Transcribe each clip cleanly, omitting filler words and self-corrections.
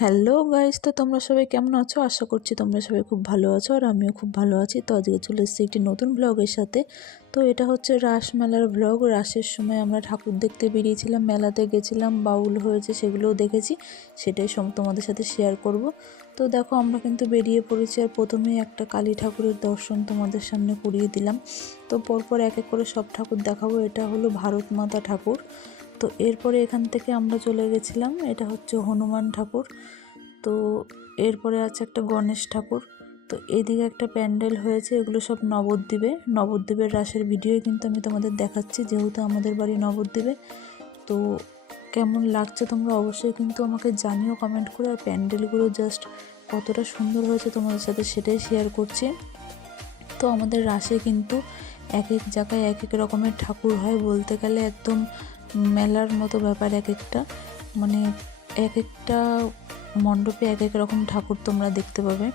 Hello guys, তো তোমরা সবাই কেমন আছো? আশা করছি তোমরা সবাই খুব ভালো আছো আর আমিও খুব ভালো আছি। তো আজকে চলে এসেছি একটি নতুন ব্লগের সাথে। তো এটা হচ্ছে রাস মেলার ব্লগ। রাসের সময় আমরা ঠাকুর দেখতে বেরিয়েছিলাম, মেলাতে গেছিলাম, বাউল হয়েছে সেগুলোও দেখেছি, সেটাই তোমাদের সাথে শেয়ার করব। তো দেখো আমরা কিন্তু বেরিয়ে পড়েছি আর প্রথমেই একটা কালী ঠাকুরের দর্শন তোমাদের সামনে করিয়ে দিলাম। তো পরপর এক এক করে সব ঠাকুর দেখাবো। এটা হলো ভারত মাতা ঠাকুর। তো এরপরে এখান থেকে আমরা চলে গেছিলাম, এটা হচ্ছে হনুমান ঠাকুর। তো এরপরে আছে একটা গণেশ ঠাকুর। তো এদিকে একটা প্যান্ডেল হয়েছে, এগুলো সব নবদ্বীপের রাসের ভিডিও কিন্তু আমি তোমাদের দেখাচ্ছি, যেহেতু আমাদের বাড়ি নবদ্বীপে। তো কেমন লাগছে তোমরা অবশ্যই কিন্তু আমাকে জানিও কমেন্ট করে। আর প্যান্ডেলগুলো জাস্ট কতটা সুন্দর হয়েছে তোমাদের সাথে সেটাই শেয়ার করছি। তো আমাদের রাসে কিন্তু এক এক জায়গায় এক এক রকমের ঠাকুর হয়, বলতে গেলে একদম মেলার মতো ব্যাপার। এক একটা মানে এক একটা মণ্ডপে এক এক রকম ঠাকুর তোমরা দেখতে পাবে।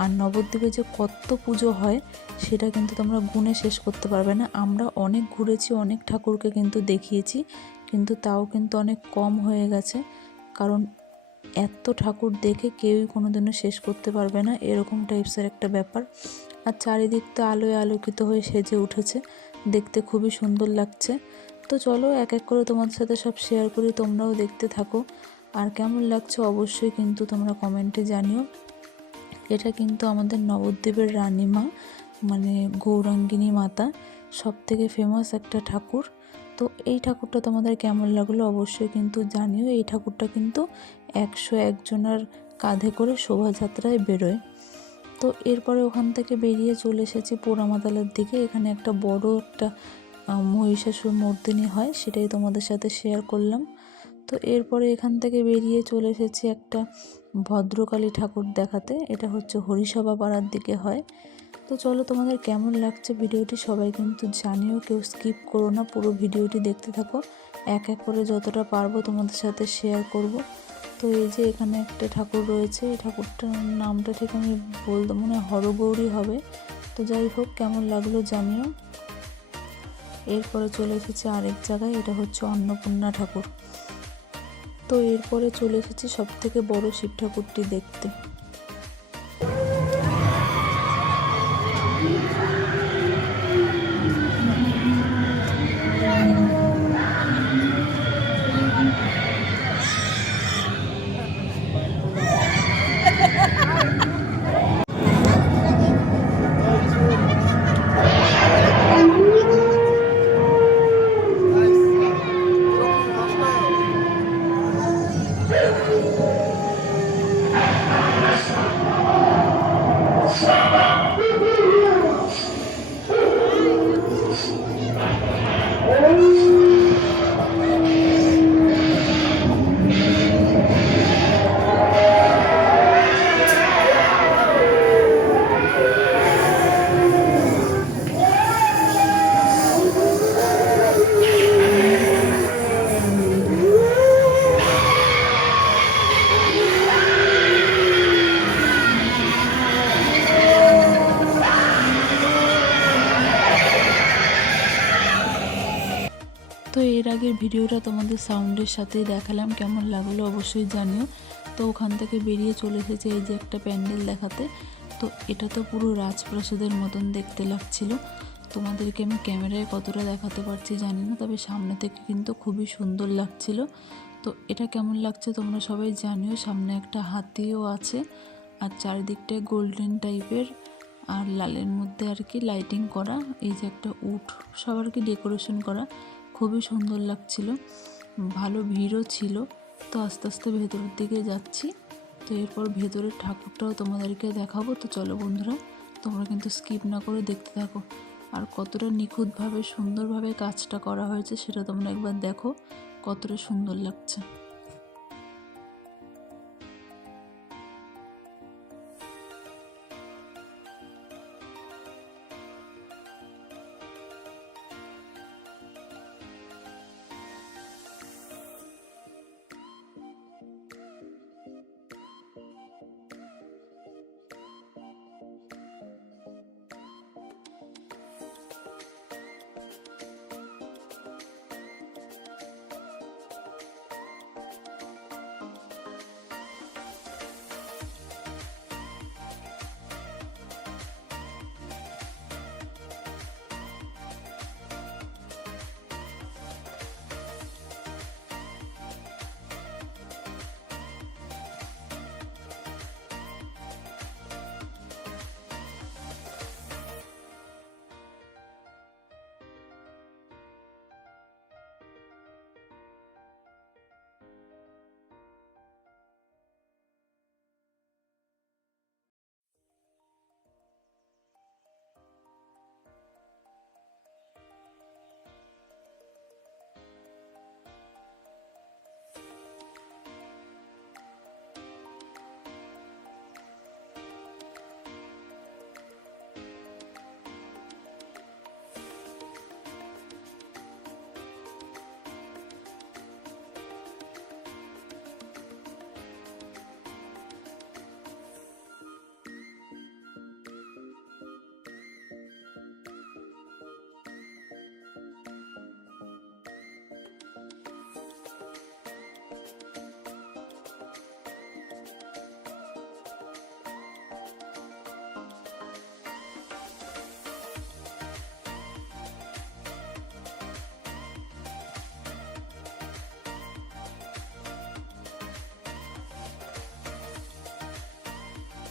আর নবদ্বীপে যে কত পুজো হয় সেটা কিন্তু তোমরা গুণে শেষ করতে পারবে না। আমরা অনেক ঘুরেছি, অনেক ঠাকুরকে কিন্তু দেখিয়েছি, কিন্তু তাও কিন্তু অনেক কম হয়ে গেছে, কারণ এত ঠাকুর দেখে কেউই কোনোদিনও শেষ করতে পারবে না, এরকম টাইপসের একটা ব্যাপার। আর চারিদিকটা আলোয় আলোকিত হয়ে সেজে উঠেছে, দেখতে খুবই সুন্দর লাগছে। তো চলো এক এক করে তোমাদের সাথে সব শেয়ার করি, তোমরাও দেখতে থাকো। আর কেমন লাগছে অবশ্যই কিন্তু তোমরা কমেন্টে জানিও। এটা কিন্তু আমাদের নবদ্বীপের রানীমা, মানে গৌরাঙ্গিনী মাতা, সব থেকে ফেমাস একটা ঠাকুর। তো এই ঠাকুরটা তোমাদের কেমন লাগলো অবশ্যই কিন্তু জানিও। এই ঠাকুরটা কিন্তু 101 জনের কাঁধে করে শোভাযাত্রায় বেরোয়। তো এরপরে ওখান থেকে বেরিয়ে চলে এসেছি পোড়ামাতালের দিকে। এখানে একটা বড় একটা মহিষাসুর মর্দিনী হয়, সেটাই তোমাদের সাথে শেয়ার করলাম। তো এরপরে এখান থেকে বেরিয়ে চলে এসেছি একটা ভদ্রকালী ঠাকুর দেখাতে, এটা হচ্ছে হরিসভা পাড়ার দিকে হয়। তো চলো তোমাদের কেমন লাগছে ভিডিওটি সবাই কিন্তু জানিও, কেউ স্কিপ করো না, পুরো ভিডিওটি দেখতে থাকো। এক এক করে যতটা পারবো তোমাদের সাথে শেয়ার করব। তো এই যে এখানে একটা ঠাকুর রয়েছে, এই ঠাকুরটার নামটা ঠিক আমি বলতে মনে হয় হরগৌরী হবে। তো যাই হোক, কেমন লাগলো জানিও। এরপরে চলে এসেছি আরেক জায়গায়, এটা হচ্ছে অন্নপূর্ণা ঠাকুর। তো এরপরে চলে এসেছি সব থেকে বড় শিব ঠাকুরটি দেখতে। তো এর আগের ভিডিওটা তোমাদের সাউন্ডের সাথেই দেখালাম, কেমন লাগলো অবশ্যই জানিও। তো ওখান থেকে বেরিয়ে চলে এসেছে এই যে একটা প্যান্ডেল দেখাতে। তো এটা তো পুরো রাজপ্রাসাদের মতন দেখতে লাগছিল। তোমাদেরকে আমি ক্যামেরায় কতটা দেখাতে পারছি জানি না, তবে সামনে থেকে কিন্তু খুবই সুন্দর লাগছিল। তো এটা কেমন লাগছে তোমরা সবাই জানিও। সামনে একটা হাতিও আছে, আর চারিদিকটায় গোল্ডেন টাইপের আর লালের মধ্যে আর কি লাইটিং করা, এই যে একটা উট সব আর কি ডেকোরেশন করা, খুবই সুন্দর লাগছিল, ভালো ভিড়ও ছিল। তো আস্তে আস্তে ভেতরের দিকে যাচ্ছি। তো এরপর ভেতরের ঠাকুরটাও তোমাদেরকে দেখাবো। তো চলো বন্ধুরা, তোমরা কিন্তু স্কিপ না করে দেখতে থাকো। আর কতটা নিখুঁতভাবে সুন্দরভাবে কাজটা করা হয়েছে সেটা তোমরা একবার দেখো, কতটা সুন্দর লাগছে।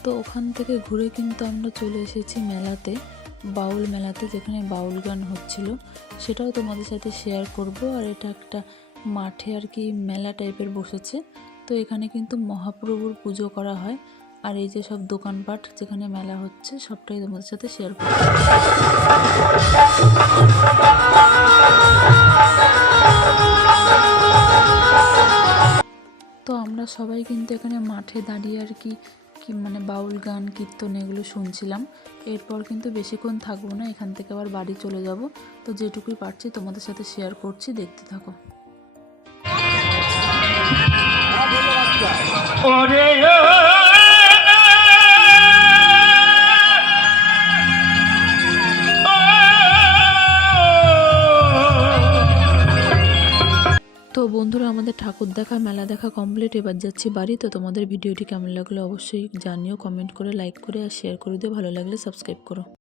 তো ওখান থেকে ঘুরে কিন্তু আমরা চলে এসেছি মেলাতে, বাউল মেলাতে, যেখানে বাউল গান হচ্ছিল, সেটাও তোমাদের সাথে শেয়ার করব। আর এটা একটা মাঠে আর কি মেলা টাইপের বসেছে। তো এখানে কিন্তু মহাপ্রভুর পুজো করা হয়। আর এই যে সব দোকানপাট যেখানে মেলা হচ্ছে সবটাই তোমাদের সাথে শেয়ার করব। তো আমরা সবাই কিন্তু এখানে মাঠে দাঁড়িয়ে আর কি মানে বাউল গান কীর্তন এগুলো শুনছিলাম। এরপর কিন্তু বেশিক্ষণ থাকবো না, এখান থেকে আবার বাড়ি চলে যাব। তো যেটুকুই পারছি তোমাদের সাথে শেয়ার করছি, দেখতে থাকো। তো বন্ধুরা, আমাদের ঠাকুর দেখা মেলা দেখা কমপ্লিট, এবার যাচ্ছি বাড়ি। তো তোমাদের ভিডিওটি কেমন লাগলো অবশ্যই জানিও, কমেন্ট করে, লাইক করে আর শেয়ার করে দিও। ভালো লাগলে সাবস্ক্রাইব করো।